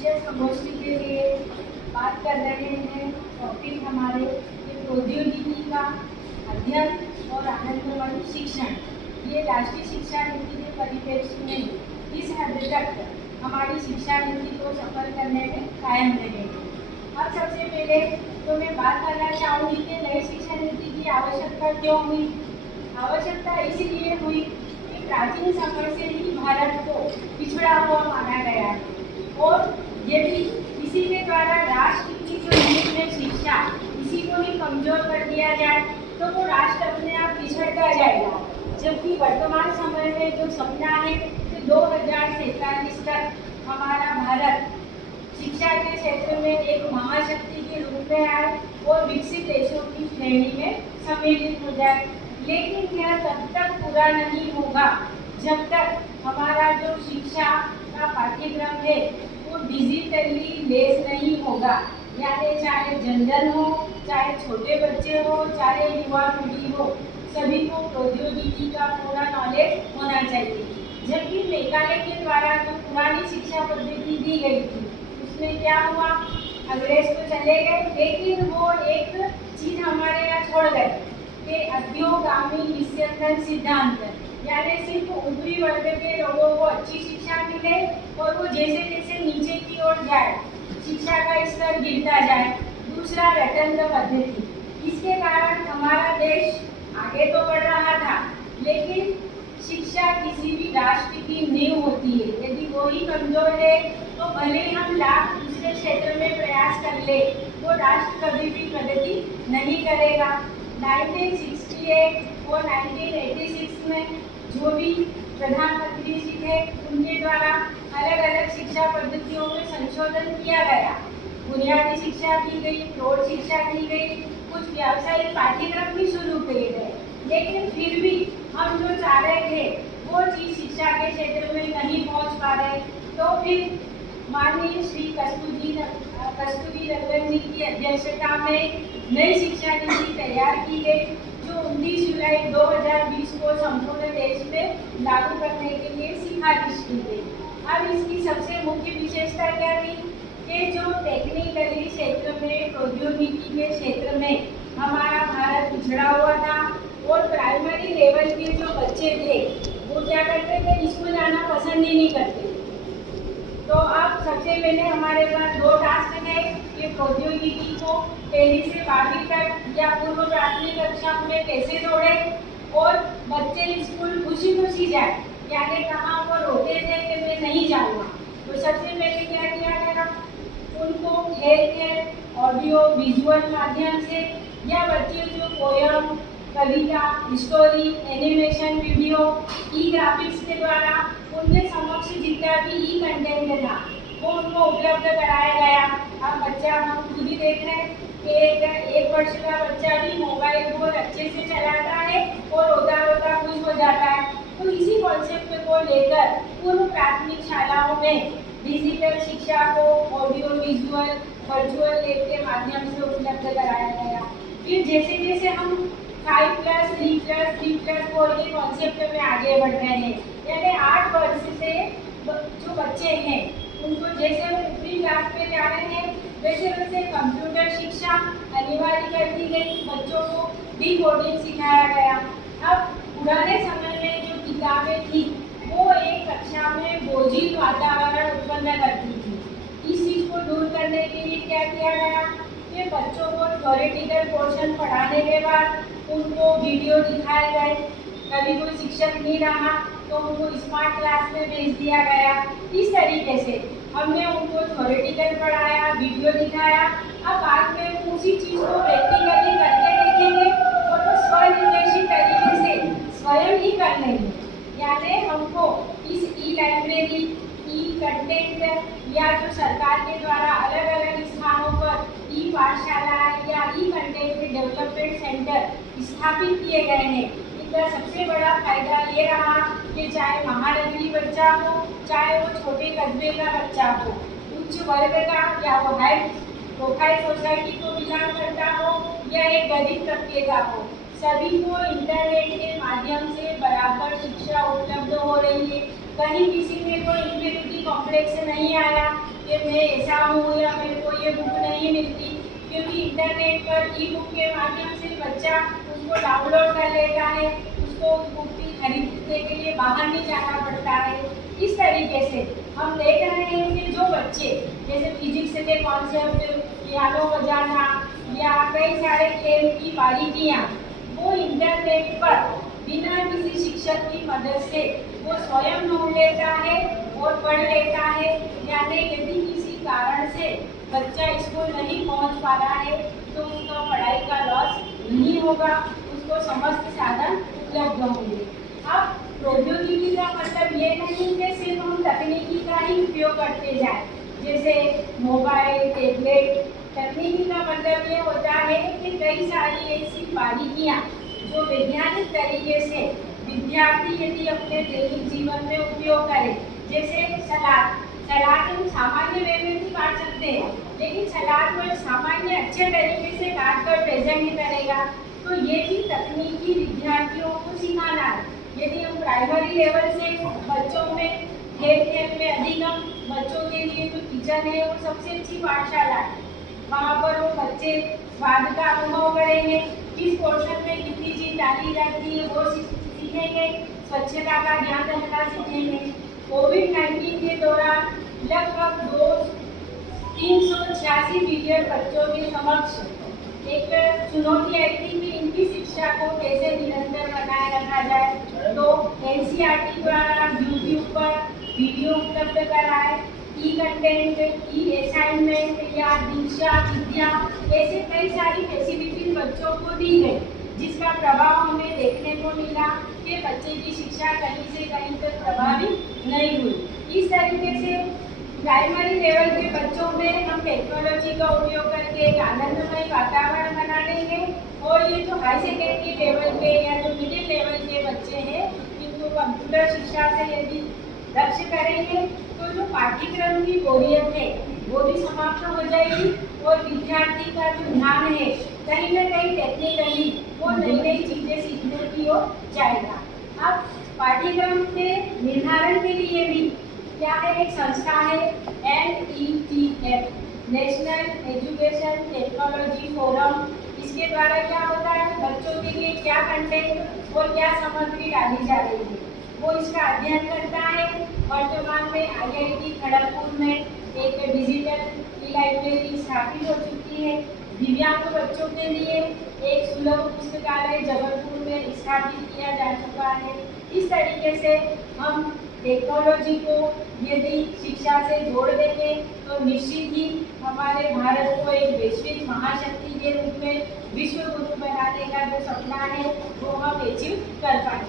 विशेष संगोष्ठी के लिए बात कर रहे हैं। टॉपिक हमारे प्रौद्योगिकी का अध्ययन और आनंदमय शिक्षण। ये राष्ट्रीय शिक्षा नीति के परिप्रेक्ष्य में इस हद तक हमारी शिक्षा नीति को सफल करने में कायम रहेंगे। अब सबसे पहले तो मैं बात करना चाहूँगी कि नई शिक्षा नीति की आवश्यकता क्यों हुई। आवश्यकता इसलिए हुई कि प्राचीन समय से ही भारत को पिछड़ा हुआ माना गया है और यदि इसी के द्वारा राष्ट्र की जो नींव में शिक्षा इसी को ही कमजोर कर दिया जाए तो वो राष्ट्र अपने आप पिछड़ता जाएगा। जबकि वर्तमान समय में जो सपना है कि 2047 तक हमारा भारत शिक्षा के क्षेत्र में एक महाशक्ति के रूप में आए और विकसित देशों की श्रेणी में सम्मिलित हो जाए। लेकिन यह तब तक पूरा नहीं होगा जब तक हमारा जो शिक्षा का पाठ्यक्रम है वो डिजिटली लेस नहीं होगा। यानी चाहे जनरल हो, चाहे छोटे बच्चे हो, चाहे युवा पीढ़ी हो, सभी को प्रौद्योगिकी का पूरा नॉलेज होना चाहिए। जबकि मेघालय के द्वारा जो पुरानी शिक्षा पद्धति दी गई थी उसमें क्या हुआ, अंग्रेज तो चले गए लेकिन वो एक चीज हमारे यहाँ छोड़ गए कि अध्योगामी निस्यंदन सिद्धांत, यानी सिर्फ ऊपरी वर्ग के लोगों को अच्छी शिक्षा मिले और वो जैसे जैसे नीचे की ओर जाए शिक्षा का स्तर गिरता जाए। दूसरा रटंत पद्धति, इसके कारण हमारा देश आगे तो बढ़ रहा था लेकिन शिक्षा किसी भी राष्ट्र की नींव होती है। यदि वो ही कमजोर है तो भले हम लाख दूसरे क्षेत्र में प्रयास कर ले, वो राष्ट्र कभी भी प्रगति नहीं करेगा। 1968 और 1986 में जो भी प्रधानमंत्री जी थे उनके द्वारा अलग अलग शिक्षा पद्धतियों में संशोधन किया गया। बुनियादी शिक्षा की गई, प्रौढ़ शिक्षा की गई, कुछ व्यावसायिक पाठ्यक्रम भी शुरू किए गए, लेकिन फिर भी हम जो चाह रहे थे वो चीज शिक्षा के क्षेत्र में नहीं पहुंच पा रहे। तो फिर माननीय श्री कस्तूरी रंगन जी की अध्यक्षता में नई शिक्षा नीति तैयार की गई जो 19 जुलाई 2020 को संपूर्ण देश में लागू करने के लिए सिफारिश की गई। अब इसकी सबसे मुख्य विशेषता क्या थी कि जो टेक्निकली क्षेत्र में, प्रौद्योगिकी के क्षेत्र में हमारा भारत पिछड़ा हुआ था और प्राइमरी लेवल के जो बच्चे थे वो क्या करते थे, स्कूल जाना पसंद ही नहीं करते। तो अब सबसे पहले हमारे पास दो टास्क है कि प्रौद्योगिकी को पहली से 12वीं तक या पूर्व प्राथमिक कक्षा में कैसे जोड़ें और बच्चे स्कूल खुशी खुशी जाए। यानी कहाँ पर रोते थे कि मैं नहीं जाऊँगा, तो सबसे पहले क्या किया गया, उनको खेल, ऑडियो विजुअल माध्यम से या बच्चे जो पोयम, कविता, स्टोरी, एनिमेशन वीडियो, ई ग्राफिक्स के द्वारा उनके समक्ष जितना भी ई कंटेंट था वो उनको उपलब्ध कराया गया। अब बच्चा, हम खुद ही देख रहे हैं कि 1 वर्ष का बच्चा भी मोबाइल बहुत अच्छे से चलाता है और रोता रोता खुश हो जाता है। तो इसी कॉन्सेप्ट को लेकर पूर्व प्राथमिक शालाओं में डिजिटल शिक्षा को ऑडियो विजुअल वर्चुअल लैब के माध्यम से उपलब्ध कराया गया। फिर जैसे जैसे हम 5+, 3+, 4 के कॉन्सेप्ट में आगे बढ़ रहे हैं, यानी 8 वर्ष से जो बच्चे हैं उनको जैसे वो ऊपरी क्लास में जा रहे हैं वैसे वैसे कंप्यूटर शिक्षा अनिवार्य कर दी गई। बच्चों को डिकोडिंग सिखाया गया। अब पुराने समय में जो किताबें थी वो एक कक्षा में बोझिल वातावरण उत्पन्न करती थी। इस चीज़ को दूर करने के लिए क्या किया गया कि बच्चों को थ्योरेटिकल पोर्शन पढ़ाने के बाद उनको वीडियो दिखाए गए। कभी कोई शिक्षक नहीं रहा तो उनको स्मार्ट क्लास में भेज दिया गया। इस तरीके से हमने उनको थ्योरेटिकल पढ़ाया, वीडियो दिखाया। अब बाद में उसी चीज़ को प्रैक्टिकली करके देखेंगे और वो स्वनिर्देशित तरीके से स्वयं ही कर लेंगे। यानी हमको इस ई लाइब्रेरी, ई कंटेंट या जो सरकार के द्वारा अलग अलग स्थानों पर ई पाठशाला या ई कंटेंट डेवलपमेंट सेंटर स्थापित किए गए हैं। इनका सबसे बड़ा फायदा ये रहा कि चाहे महानगरी बच्चा हो, चाहे वो छोटे कस्बे का बच्चा हो, उच्च वर्ग का या वो हाई प्रोफाइल सोसाइटी को बिलोंग करता हो या एक गरीब तबके का हो, सभी को इंटरनेट के माध्यम से बराबर शिक्षा उपलब्ध हो रही है। कहीं किसी में कोई इंफीरियरिटी कॉम्प्लेक्स नहीं आया कि मैं ऐसा हूँ या मेरे को ये बुक नहीं मिलती, क्योंकि इंटरनेट पर ई बुक के माध्यम से बच्चा उसको डाउनलोड कर लेता है, उसको बुक की खरीदने के लिए बाहर नहीं जाना पड़ता है। इस तरीके से हम देख रहे हैं कि जो बच्चे जैसे फिजिक्स के कॉन्सेप्ट, पियानो बजाना या कई सारे खेल की बारीकियाँ वो इंटरनेट पर बिना किसी शिक्षक की मदद से वो स्वयं ढूंढ लेता है और पढ़ लेता है। यानी यदि किसी कारण से बच्चा स्कूल नहीं पहुंच पा रहा है तो उसका पढ़ाई का लॉस नहीं होगा, उसको समस्त साधन उपलब्ध होंगे। अब प्रौद्योगिकी का मतलब ये नहीं कि सिर्फ हम तकनीकी का ही उपयोग करते जाएं, जैसे मोबाइल, टैबलेट। तकनीकी का मतलब ये होता है कि कई सारी ऐसी बारीकियाँ जो वैज्ञानिक तरीके से विद्यार्थी यदि अपने दैनिक जीवन में उपयोग करे, जैसे सलाद हम सामान्य वे में भी काट सकते हैं, लेकिन सलाद में सामान्य अच्छे तरीके से काट कर प्रेजेंट ही करेगा, तो ये भी तकनीकी विद्यार्थियों को सिखाना है। यदि हम प्राइमरी लेवल से बच्चों में खेल में अधिगम, बच्चों के लिए जो किचन है वो सबसे अच्छी पाठशाला है, वहाँ पर वो बच्चे स्वाद का अनुभव करेंगे, किस पोर्शन में कितनी चीज डाली जाती है वो सीखेंगे, स्वच्छता का ध्यान रखना सीखेंगे। कोविड-19 के दौरान लगभग 386 मिलियन बच्चों के समक्ष एक चुनौती आई थी कि इनकी शिक्षा को कैसे निरंतर बनाए रखा जाए। तो एनसीईआरटी द्वारा यूट्यूब पर वीडियो उपलब्ध कराए, ई कंटेंट, ई असाइनमेंट या दीक्षा विद्या, ऐसे कई सारी फैसिलिटीज बच्चों को दी गई, जिसका प्रभाव हमें देखने को मिला कि बच्चे की शिक्षा कहीं से कहीं तक प्रभावित नहीं हुई। इस तरीके से प्राइमरी लेवल के बच्चों में हम टेक्नोलॉजी का उपयोग करके एक आनंदमय वातावरण बना देंगे, और ये जो हाई सेकेंडरी लेवल के या जो मिडिल लेवल के बच्चे हैं इनको कंप्यूटर शिक्षा से यदि लक्ष्य करेंगे तो जो पाठ्यक्रम की बोरियत है वो भी समाप्त हो जाएगी, और विद्यार्थी का जो ध्यान है कहीं न कहीं टेक्निकली वो नई नई चीज़ें सीखने की ओर जाएगा। अब पाठ्यक्रम के निर्धारण के लिए भी क्या है, एक संस्था है NETF, national education technology forum. इसके द्वारा क्या होता है, बच्चों के लिए क्या कंटेंट और क्या सामग्री डाली जा रही है वो इसका अध्ययन करता है। वर्तमान में IIT खड़गपुर में एक डिजिटल ई-लाइब्रेरी स्थापित हो चुकी है। दिव्यांग बच्चों के लिए एक सुलभ पुस्तकालय जबलपुर में स्थापित किया जा चुका है। इस तरीके से हम टेक्नोलॉजी को यदि शिक्षा से जोड़ देंगे तो निश्चित ही हमारे भारत को एक वैश्विक महाशक्ति के रूप में विश्व गुरु बनाने का जो सपना है वो हम अचीव कर पाएंगे।